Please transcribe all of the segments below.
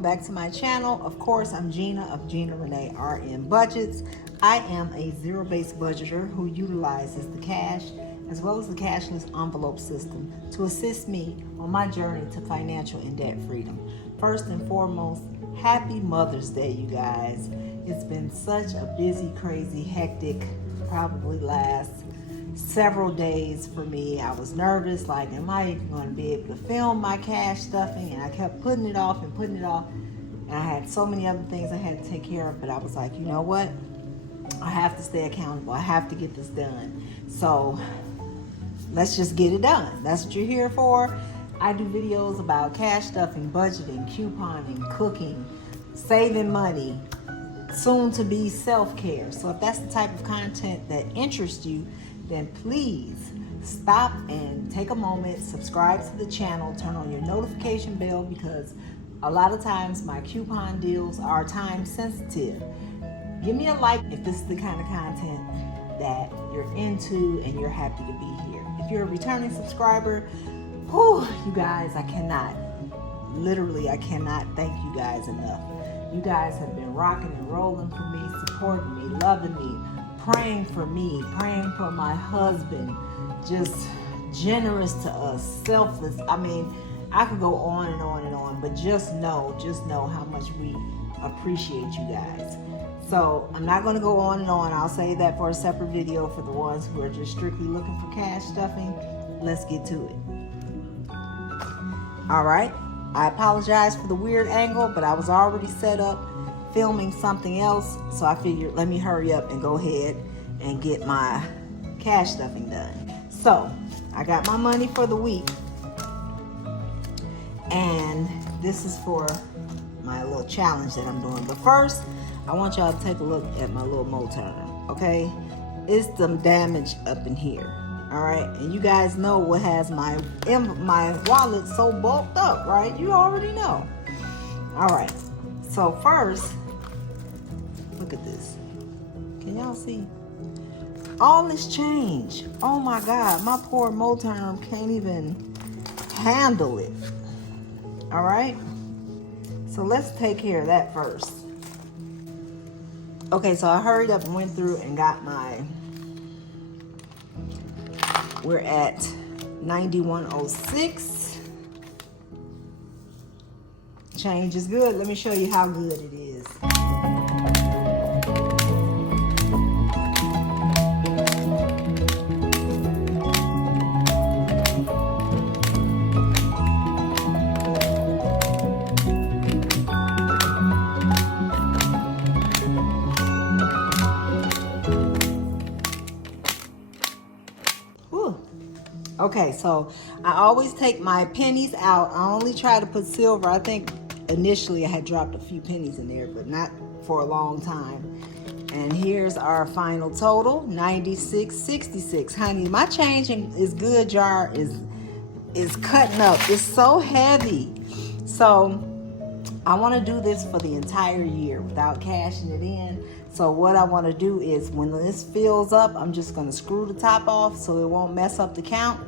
welcome back to my channel. Of course, I'm Gina of Gina Renee RN Budgets. I am a zero-based budgeter who utilizes the cash as well as the cashless envelope system to assist me on my journey to financial and debt freedom. First and foremost, happy Mother's Day, you guys. It's been such a busy, crazy, hectic, probably last several days for me. I was nervous, like, am I even going to be able to film my cash stuffing? And I kept putting it off and putting it off. And I had so many other things I had to take care of, but I was like, you know what? I have to stay accountable. I have to get this done. So let's just get it done. That's what you're here for. I do videos about cash stuffing, budgeting, couponing, cooking, saving money, soon to be self-care. So if that's the type of content that interests you, then please stop and take a moment, subscribe to the channel, turn on your notification bell, because a lot of times my coupon deals are time sensitive. Give me a like if this is the kind of content that you're into and you're happy to be here. If you're a returning subscriber, whew, you guys, I cannot thank you guys enough. You guys have been rocking and rolling for me, supporting me, loving me, praying for me, praying for my husband, just generous to us, selfless. I mean, I could go on and on and on, but just know how much we appreciate you guys. So I'm not going to go on and on. I'll save that for a separate video for the ones who are just strictly looking for cash stuffing. Let's get to it. All right. I apologize for the weird angle, but I was already set up filming something else, so I figured let me hurry up and go ahead and get my cash stuffing done. So I got my money for the week, and this is for my little challenge that I'm doing. But first, I want y'all to take a look at my little motor, okay? It's some damage up in here, all right? And you guys know what has my wallet so bulked up, right? You already know. All right, so first, look at this. Can y'all see? All this change. Oh my God, my poor motorhome can't even handle it. All right, so let's take care of that first. Okay, so I hurried up and went through and got we're at 9106. Change is good. Let me show you how good it is. Okay, so I always take my pennies out. I only try to put silver. I think initially I had dropped a few pennies in there, but not for a long time. And here's our final total, 96.66. Honey, my change is good jar is cutting up. It's so heavy. So I want to do this for the entire year without cashing it in. So what I want to do is when this fills up, I'm just going to screw the top off so it won't mess up the count,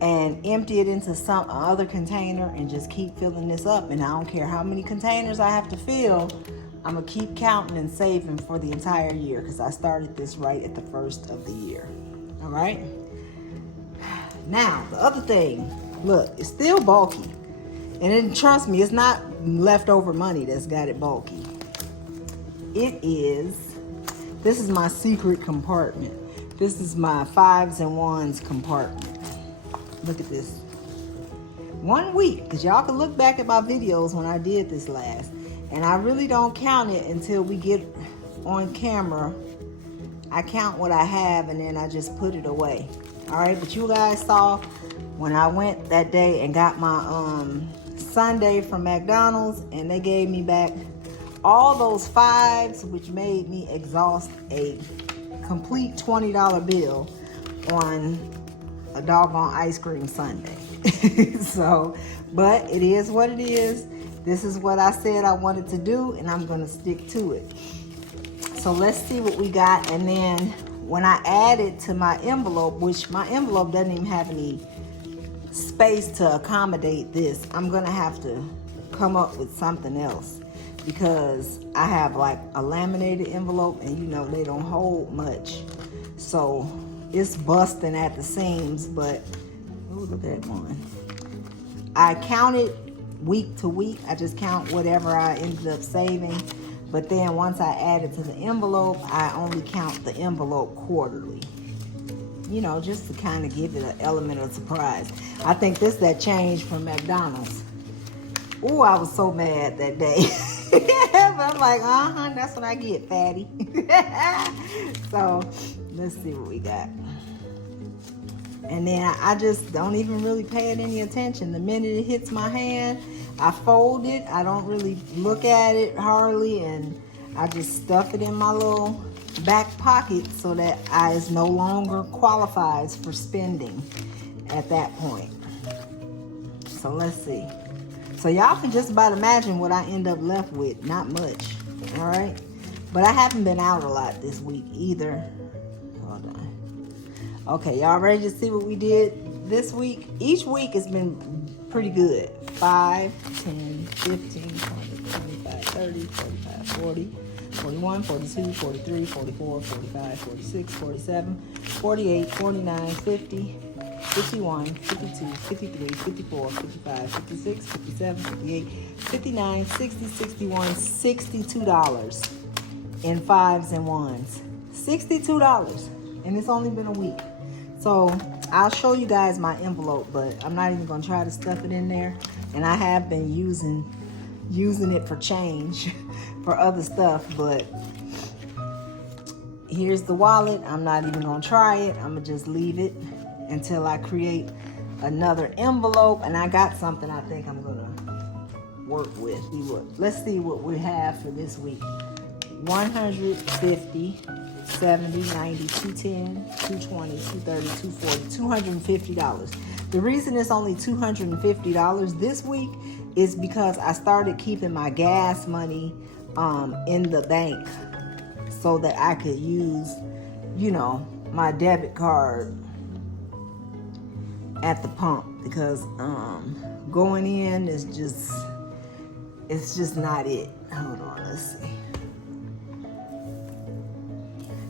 and empty it into some other container and just keep filling this up. And I don't care how many containers I have to fill, I'm going to keep counting and saving for the entire year, because I started this right at the first of the year. All right. Now, the other thing, look, it's still bulky. And then trust me, it's not leftover money that's got it bulky. This is my secret compartment. This is my 5's and 1's compartment. Look at this. 1 week, because y'all can look back at my videos when I did this last. And I really don't count it until we get on camera. I count what I have and then I just put it away. All right, but you guys saw when I went that day and got my sundae from McDonald's, and they gave me back all those 5's, which made me exhaust a complete $20 bill on a doggone ice cream sundae. So, but it is what it is. This is what I said I wanted to do, and I'm gonna stick to it. So let's see what we got. And then when I add it to my envelope, which my envelope doesn't even have any space to accommodate this, I'm gonna have to come up with something else, because I have like a laminated envelope, and you know they don't hold much, so it's busting at the seams. But oh, look at that one. I counted week to week. I just count whatever I ended up saving, but then once I add it to the envelope, I only count the envelope quarterly, you know, just to kind of give it an element of surprise. I think this that changed from McDonald's. Ooh, I was so mad that day. But I'm like, that's what I get, fatty. So let's see what we got. And then I just don't even really pay it any attention. The minute it hits my hand, I fold it. I don't really look at it hardly, and I just stuff it in my little back pocket so that it no longer qualifies for spending at that point. So let's see. So y'all can just about imagine what I end up left with. Not much, all right? But I haven't been out a lot this week either. Hold on. Okay, y'all ready to see what we did this week? Each week has been pretty good. 5, 10, 15, 20, 25, 30, 45, 40, 41, 42, 43, 44, 45, 46, 47, 48, 49, 50, 51, 52, 53, 54, 55, 56, 57, 58, 59, 60, 61, $62 in 5s and 1s. $62, and it's only been a week. So I'll show you guys my envelope, but I'm not even gonna try to stuff it in there. And I have been using it for change for other stuff, but here's the wallet. I'm not even gonna try it. I'm gonna just leave it until I create another envelope. And I got something I think I'm gonna work with. Let's see what we have for this week. 150, 70, 90, 210, 220, 230, 240, $250. The reason it's only $250 this week is because I started keeping my gas money in the bank so that I could use, you know, my debit card at the pump, because going in is just, it's just not it. Hold on, let's see.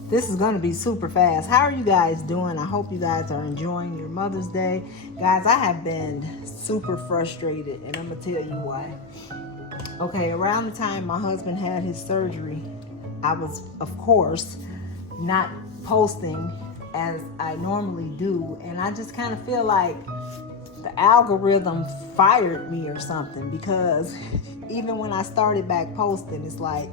This is going to be super fast. How are you guys doing? I hope you guys are enjoying your Mother's Day. Guys, I have been super frustrated, and I'm going to tell you why. Okay, around the time my husband had his surgery, I was, of course, not posting as I normally do, and I just kind of feel like the algorithm fired me or something, because even when I started back posting, it's like,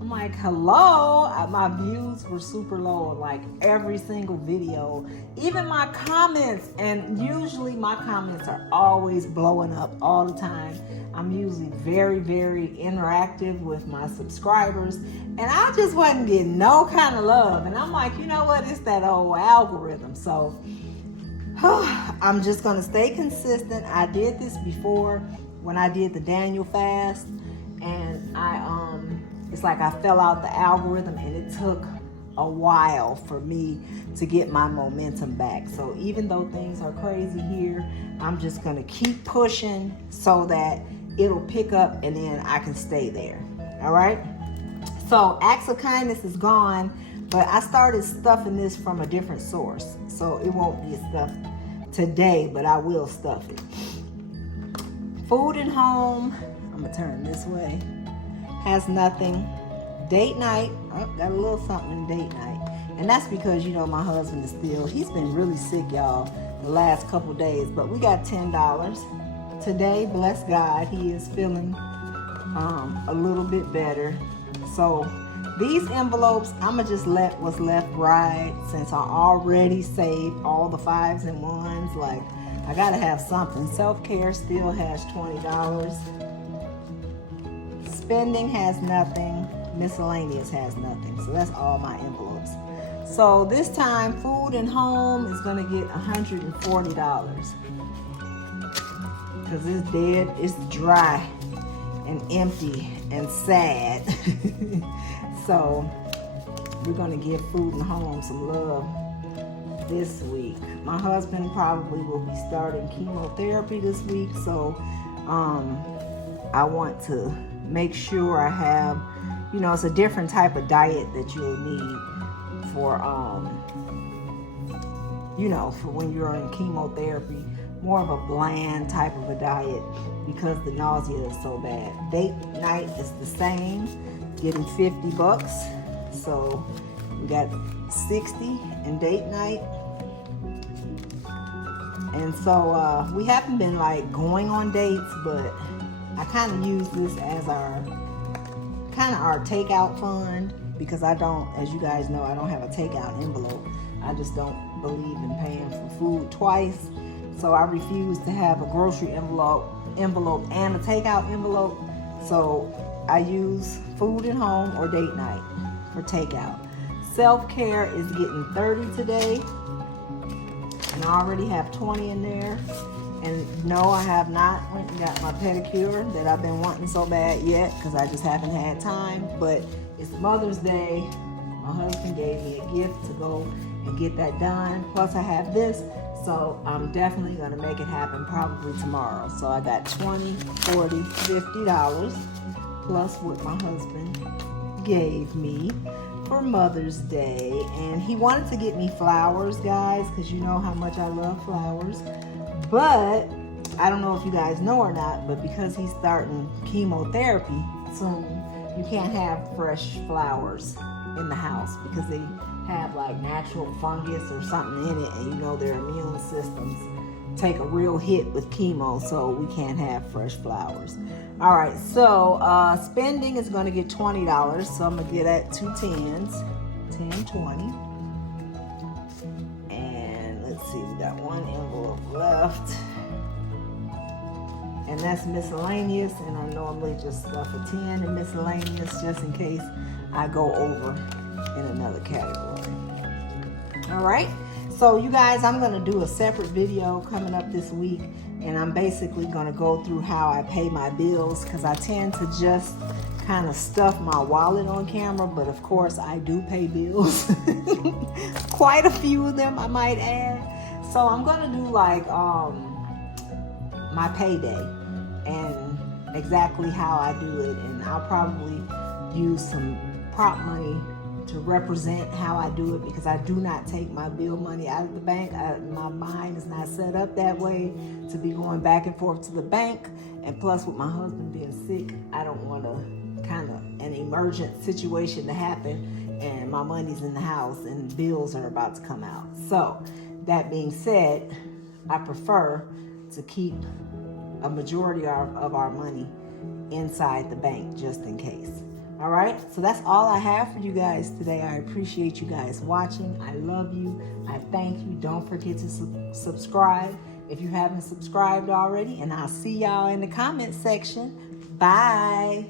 I'm like, hello, my views were super low on like every single video, even my comments, and usually my comments are always blowing up all the time. I'm usually very, very interactive with my subscribers, and I just wasn't getting no kind of love. And I'm like, you know what, it's that old algorithm. So I'm just gonna stay consistent. I did this before when I did the Daniel fast, and it's like I fell out the algorithm, and it took a while for me to get my momentum back. So even though things are crazy here, I'm just gonna keep pushing so that it'll pick up, and then I can stay there. All right. So Acts of Kindness is gone, but I started stuffing this from a different source, so it won't be stuffed today, but I will stuff it. Food and Home, I'm gonna turn this way, has nothing. Date night, got a little something in date night. And that's because, you know, my husband is still, he's been really sick, y'all, the last couple days, but we got $10. Today, bless God, he is feeling a little bit better. So these envelopes, I'ma just let what's left ride, since I already saved all the 5s and 1s. Like, I gotta have something. Self-care still has $20. Spending has nothing. Miscellaneous has nothing. So that's all my envelopes. So this time, Food and Home is gonna get $140. Because it's dead, it's dry and empty and sad. So we're gonna give Food and Home some love this week. My husband probably will be starting chemotherapy this week, so I want to make sure I have, you know, it's a different type of diet that you'll need for, you know, for when you're in chemotherapy. More of a bland type of a diet because the nausea is so bad. Date night is the same, getting $50. So we got 60 in date night. And so we haven't been like going on dates, but I kind of use this as our takeout fund because I don't, as you guys know, I don't have a takeout envelope. I just don't believe in paying for food twice. So I refuse to have a grocery envelope and a takeout envelope. So I use food at home or date night for takeout. Self-care is getting 30 today. And I already have 20 in there. And no, I have not went and got my pedicure that I've been wanting so bad yet because I just haven't had time. But it's Mother's Day. My husband gave me a gift to go and get that done. Plus I have this. So I'm definitely going to make it happen probably tomorrow. So I got $20, $40, $50 plus what my husband gave me for Mother's Day. And he wanted to get me flowers, guys, because you know how much I love flowers. But I don't know if you guys know or not, but because he's starting chemotherapy soon, you can't have fresh flowers in the house because they have like natural fungus or something in it, and you know their immune systems take a real hit with chemo, so we can't have fresh flowers. All right, so spending is going to get $20, so I'm going to get at 2 10s, 10, 20. And let's see, we got one envelope left. And that's miscellaneous, and I normally just stuff a 10 in miscellaneous just in case I go over in another category. All right, so you guys, I'm going to do a separate video coming up this week, and I'm basically going to go through how I pay my bills because I tend to just kind of stuff my wallet on camera, but of course I do pay bills. Quite a few of them, I might add. So I'm going to do like my payday and exactly how I do it, and I'll probably use some prop money to represent how I do it because I do not take my bill money out of the bank. My mind is not set up that way to be going back and forth to the bank. And plus with my husband being sick, I don't want to kind of an emergent situation to happen and my money's in the house and bills are about to come out. So that being said, I prefer to keep a majority of our money inside the bank just in case. All right, so that's all I have for you guys today. I appreciate you guys watching. I love you. I thank you. Don't forget to subscribe if you haven't subscribed already. And I'll see y'all in the comment section. Bye.